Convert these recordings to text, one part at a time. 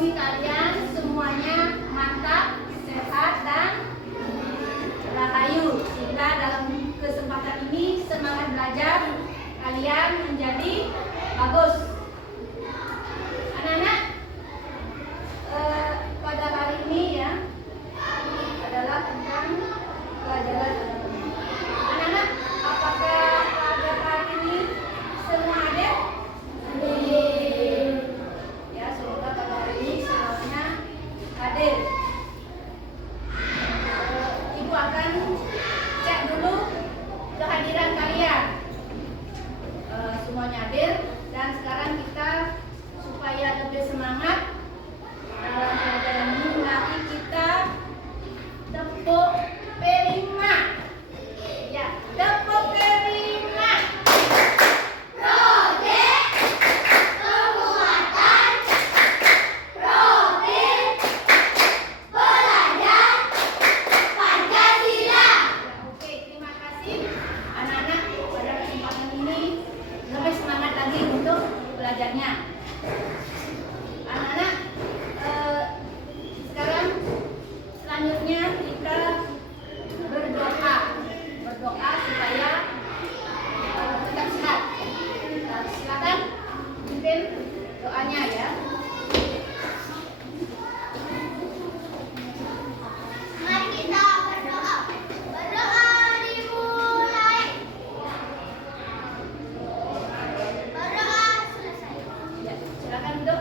menemui kalian semuanya mantap, sehat, dan rahayu. Sehingga dalam kesempatan ini semangat belajar kalian menjadi bagus. Anak-anak, pada hari ini ya adalah tentang pelajaran. Anak-anak, apakah pada hari ini semua hadir? Ya, semoga pada hari ini semuanya hadir. Ibu akan cek dulu kehadiran kalian. Semuanya hadir, dan sekarang kita supaya lebih semangat dalam pelajaran ini, mari kita tepuk terima. Ya, tepuk terima. Proyek penguatan profil belajar Pancasila. Ya, oke, terima kasih anak-anak. Pada kesempatan ini lebih semangat lagi untuk belajarnya. Anak-anak, sekarang selanjutnya kita berdoa supaya tetap sehat. Silakan pimpin doanya ya. Mari kita berdoa. Berdoa dimulai. Berdoa selesai. Ya, silakan duduk.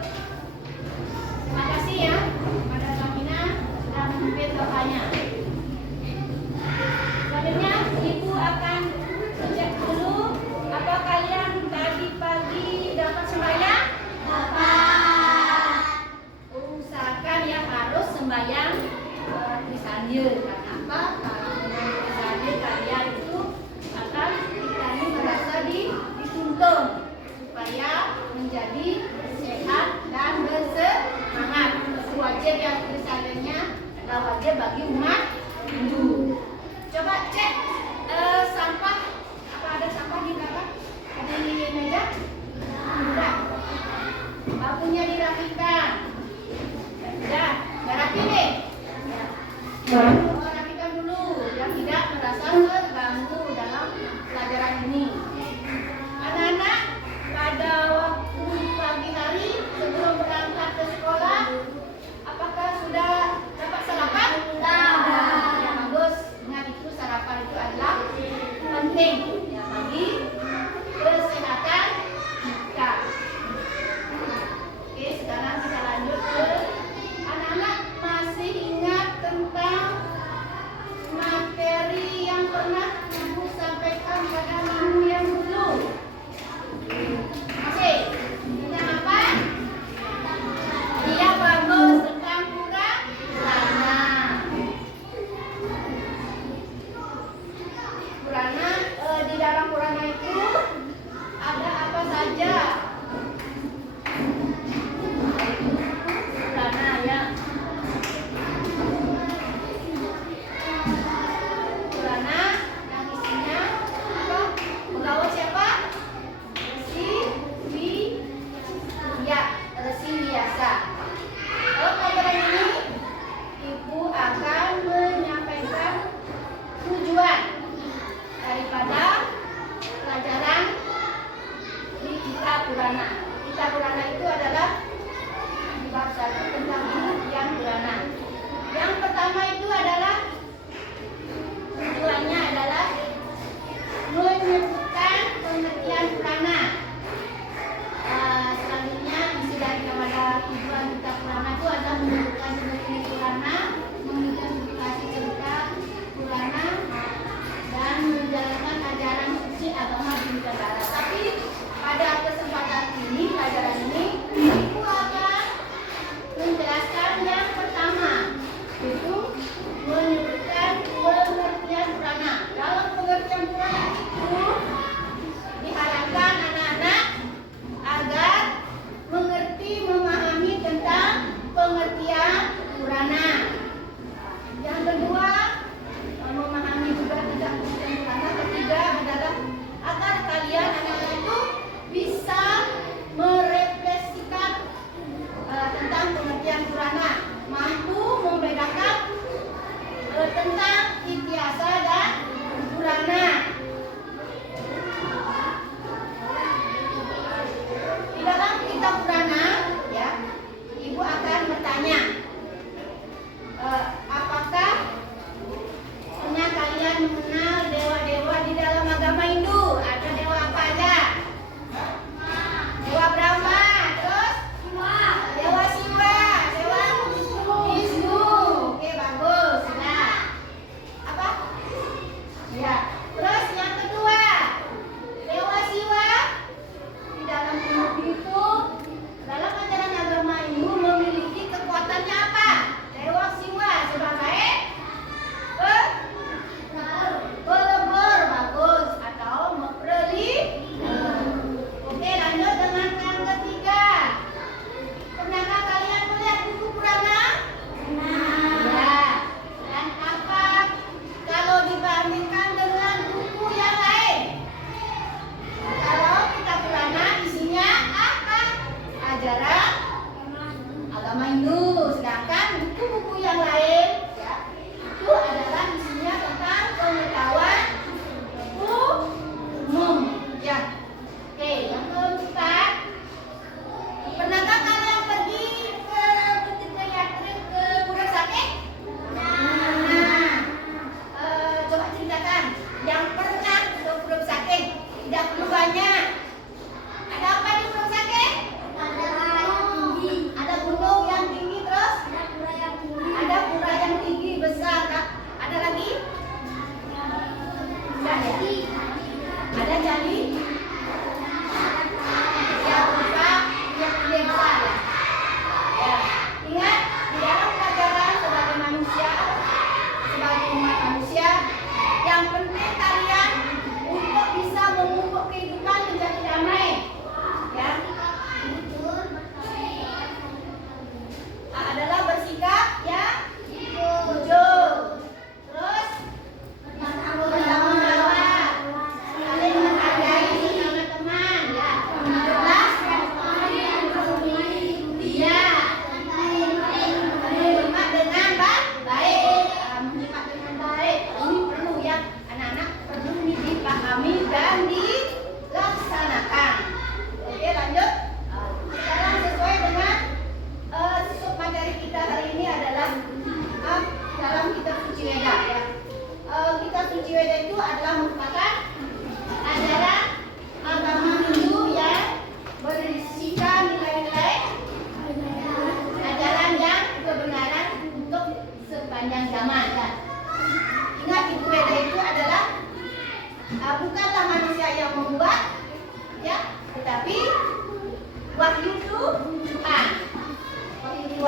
Terima kasih ya kepada Kamina sudah memimpin doanya. Selanjutnya Ibu akan cek dulu, apa kalian tadi pagi dapat sembahyang? Dapat. Usahakan ya harus sembahyang Trisanyur. Karena apa? Kalau dengan Trisanyur kalian itu akan kita ini merasa dituntun supaya menjadi sehat dan bersemangat. Wajib yang Trisanyurnya adalah wajib bagi umat Hindu. Coba cek sampah, apa ada sampah di belakang? Di meja? Tidak. Bakunya dirapikan. Sudah, nggak rapi deh. Rapikan dulu, yang tidak merasa terganggu dalam pelajaran ini. Anak-anak, pada waktu pagi hari sebelum berangkat ke sekolah, apakah sudah dapat sarapan? Sudah. Ya, bagus. Ingat itu sarapan itu adalah penting ya bagi kesehatan kita. Oke, sekarang kita lanjut ke anak-anak, masih ingat tentang materi yang pernah Ibu sampaikan pada minggu yang dulu? Masih? Tentang apa? Iya, bagus, tentang Purana. Purana, di dalam Purana itu ada apa saja? Purana ya. Purana yang isinya apa? Penggawa siapa? Resi Wyasa. Dalam pelajaran ini Ibu akan menyampaikan tujuan daripada pelajaran di Kitab Purana. Kitab Purana itu adalah di bab 1 tentang pengertian Purana. Yang pertama itu adalah tujuannya adalah menyebutkan pengertian Purana. Selanjutnya isi daripada tujuan Kitab Purana itu adalah menyebutkan jenis Purana, mengidentifikasi cerita Purana, dan menjalankan ajaran suci agama di Nusantara. Tapi pada kesempatan ini, pelajaran ini, Ibu akan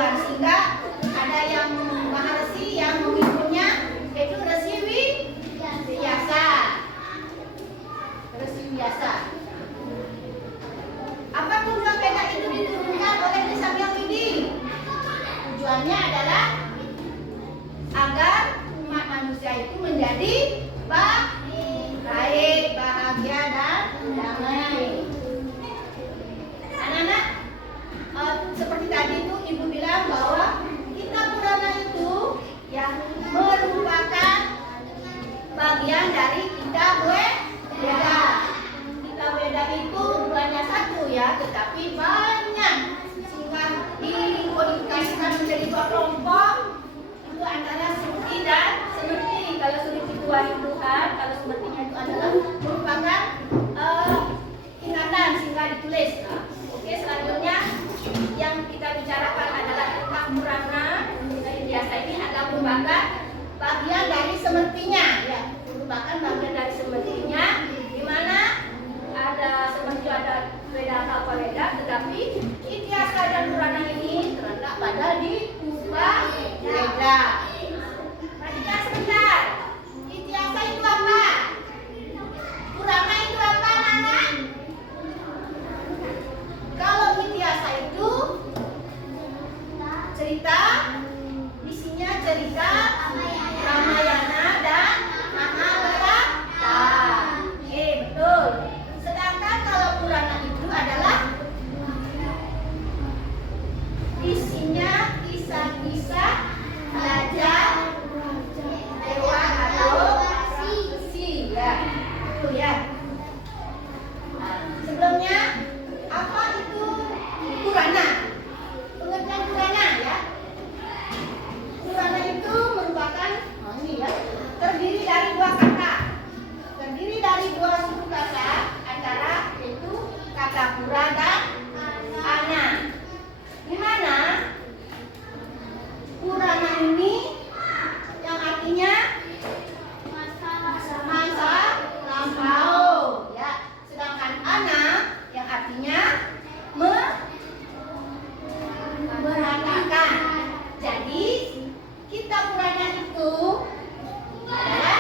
tujuan, sehingga ada yang Maharesi yang memimpinnya yaitu Resi Wyasa. Resi Wyasa. Apa tujuan Veda itu diturunkan oleh Desa Hyang Widi? Tujuannya adalah agar umat manusia itu menjadi baik, bahagia dan damai. Anak-anak, seperti tadi itu Ibu bilang bahwa kitab Purana itu ya merupakan bagian dari kitab Weda. Kitab Weda itu bukannya satu ya, tetapi banyak, sehingga dikodifikasikan menjadi dua kelompok. Itu antara Smriti dan Smriti. Kalau Smriti itu wahyu Tuhan, kalau Smrtinya itu adalah merupakan ingatan, sehingga ditulis. Nah, oke, selanjutnya yang kita bicarakan adalah tentang Purana. Biasa ini adalah merupakan bagian dari Smrtinya, ya, merupakan bagian dari Smrtinya, di mana ada seperti ada Veda Kalpa Veda, tetapi Ityasa dan Purana ini terletak pada di Veda. Perhatikan sebentar. Ityasa itu apa? Purana itu apa, Nana? Kalau Ityasa itu cerita, isinya cerita Ramayana dan Mahabharata. Oke, betul. Sedangkan kalau Purana itu adalah isinya kisah-kisah raja, dewa atau rasi, ya, itu ya. Nah, sebelumnya apa itu Purana? Pengertian Purana ya. Purana itu merupakan ini ya, terdiri dari dua kata. Terdiri dari dua suku kata antara yaitu kata pura dan ana. Di mana Purana ini yang artinya masa lampau ya. Sedangkan ana yang artinya meratakan. Jadi kitab Purana itu adalah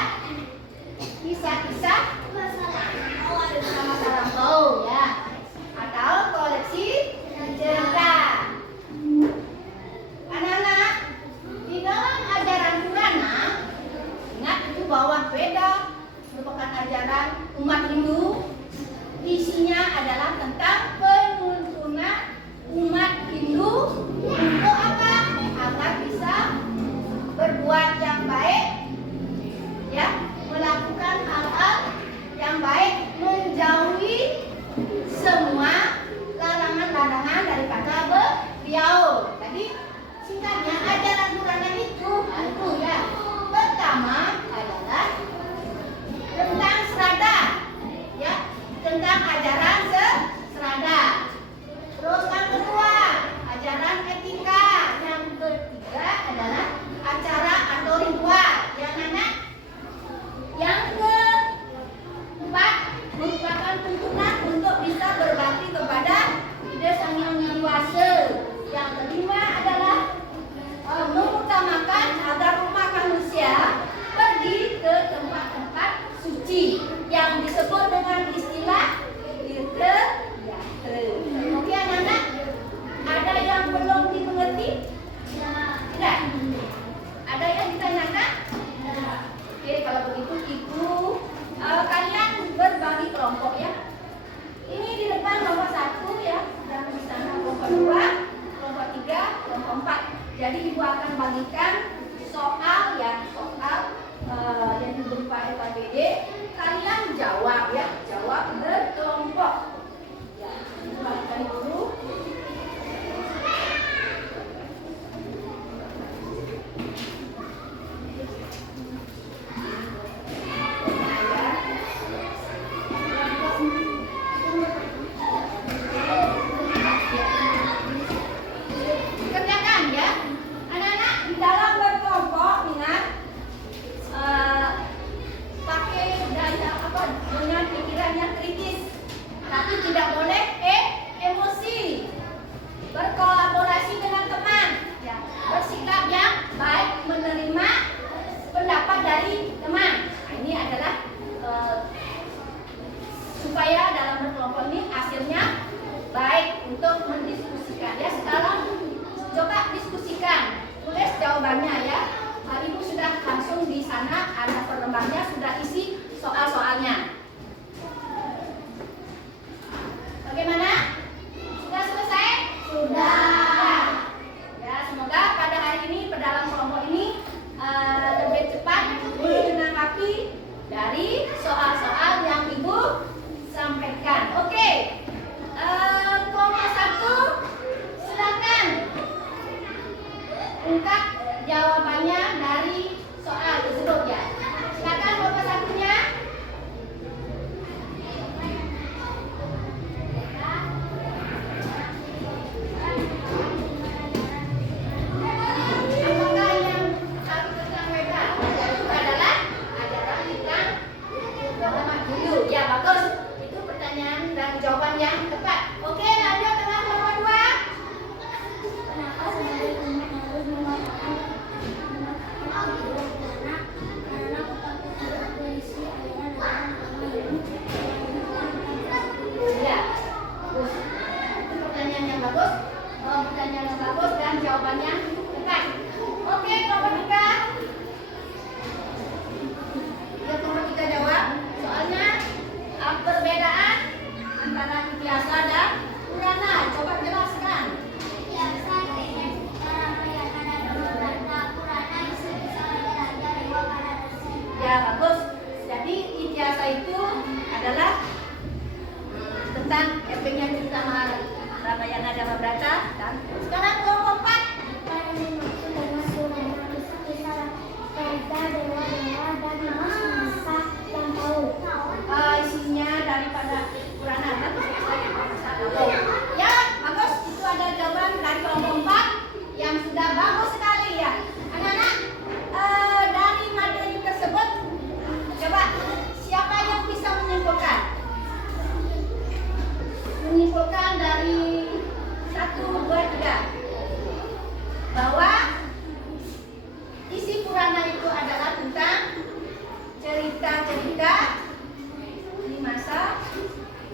kisah-kisah masa lampau ya, atau koleksi cerita. Anak-anak, di dalam ajaran Purana, ingat itu bahwa Veda merupakan ajaran umat Hindu. Isinya adalah tentang penuntunan umat Hindu untuk apa? Agar bisa berbuat yang baik, ya, melakukan hal-hal yang baik, menjauhi semua larangan-larangan daripada beliau. Jadi singkatnya ajaran Purana itu ya. Pertama adalah tentang serada, ya, tentang ajaran serada. Terus yang kedua, ajaran etika. Yang ketiga adalah acara atau ritual, ya anak. Yang keempat merupakan tuntunan untuk bisa berbakti kepada Ida Sang Hyang Widi Wasa. Yang kelima adalah mengutamakan agar umat manusia pergi ke tempat-tempat suci yang disebut dengan istilah tirtha-yatra. Oke anak-anak, ada yang belum dimengerti? Tidak? Ada yang ditanyakan? Oke, kalau begitu Ibu kalian berbagi kelompok ya. Ini di depan kelompok 1 ya, dan di sana kelompok 2, kelompok 3, kelompok 4. Jadi Ibu akan bagikan soal ya, yang berupa LKPD. Kalian jawab ya, jawab berkelompok. Ya, Ibu bagikan dulu. Kerjakan ya, anak-anak, di dalam berkelompok ingat pakai daya dengan pikiran yang kritis. jawabannya ya. Ibu sudah langsung di sana ada perlembarnya, sudah isi soal-soalnya. Bagaimana? Sudah selesai? Sudah. Ya, semoga pada hari ini dalam kelompok ini lebih cepat menanggapi dari soal-soal yang Ibu sampaikan. Oke. Kelompok 1 silakan ungkap jawabannya dari soal tersebut ya. Silakan kelompok 1-nya. Apakah yang satu tentang mereka itu adalah ajaran tentang agama dulu? Ya, bagus. Itu pertanyaan dan jawaban yang tepat. Oke, lanjut dengan kelompok 2. Kenapa sebagai umat harus mengatakan karena ketakutan berisi ajaran agama ini. Ya, bagus. Itu pertanyaan yang bagus. Pertanyaan yang bagus dan jawabannya tepat. Oke, kelompok 3. Ya, kelompok 3 jawab. Soalnya perbedaan antara Ikhtiasa dan Purana. Coba jelaskan. Biasa dengan para Ramayana dan Mahabharata, Purana isi kisah raja-raja, dewa, para resi. Ya, bagus. Jadi Ikhtiasa itu adalah tentang efeknya cerita Ramayana dan Mahabharata. Dan sekarang kelompok 4. Apa yang dimaksud dengan Purana isi kisah raja, dewa-dewa, dan masa lampau. Isinya daripada Purana dan masa lampau. Ya, bagus. Itu ada jawaban dari kelompok 4 yang sudah bagus sekali ya. Anak-anak, dari materi tersebut, coba siapa yang bisa menyimpulkan? Menyimpulkan dari 1, 2, 3 bahwa isi Purana itu adalah tentang cerita-cerita di masa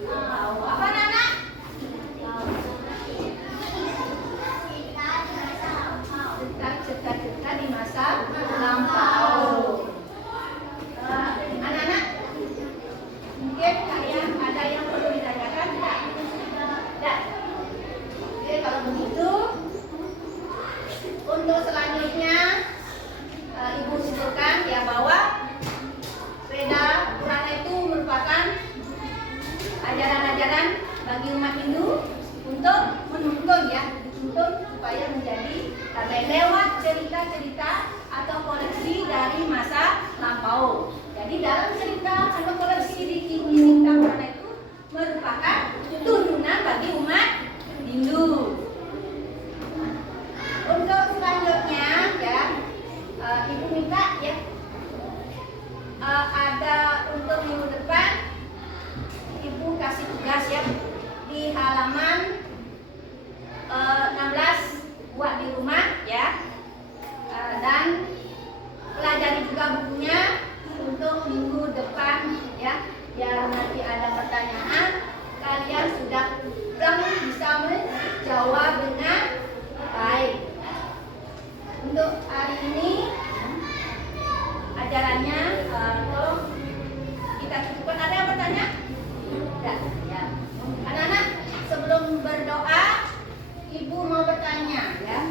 lampau. Apa anak-anak? Tentang cerita-cerita di masa lampau. Anak-anak, mungkin kalian ada yang perlu ditanyakan tidak? Tidak. Oke, kalau begitu untuk selanjutnya Ibu simpulkan ya bahwa Veda Purana itu merupakan ajaran-ajaran bagi umat Hindu untuk menuntun ya, dituntun supaya menjadi lewat cerita-cerita atau koleksi dari masa lampau. Jadi dalam cerita atau koleksi di cerita Purana itu merupakan turunan bagi umat Hindu. Untuk selanjutnya ya, Ibu minta ya ada untuk minggu depan Ibu kasih tugas ya di halaman 16 buat di rumah ya, dan pelajari juga bukunya untuk minggu depan ya, biar nanti ada pertanyaan kalian sudah bisa menjawab dengan baik. Untuk hari ini ajarannya tolong kita cukupkan. Ada yang bertanya? Tidak. Ya. Anak-anak, sebelum berdoa Ibu mau bertanya ya.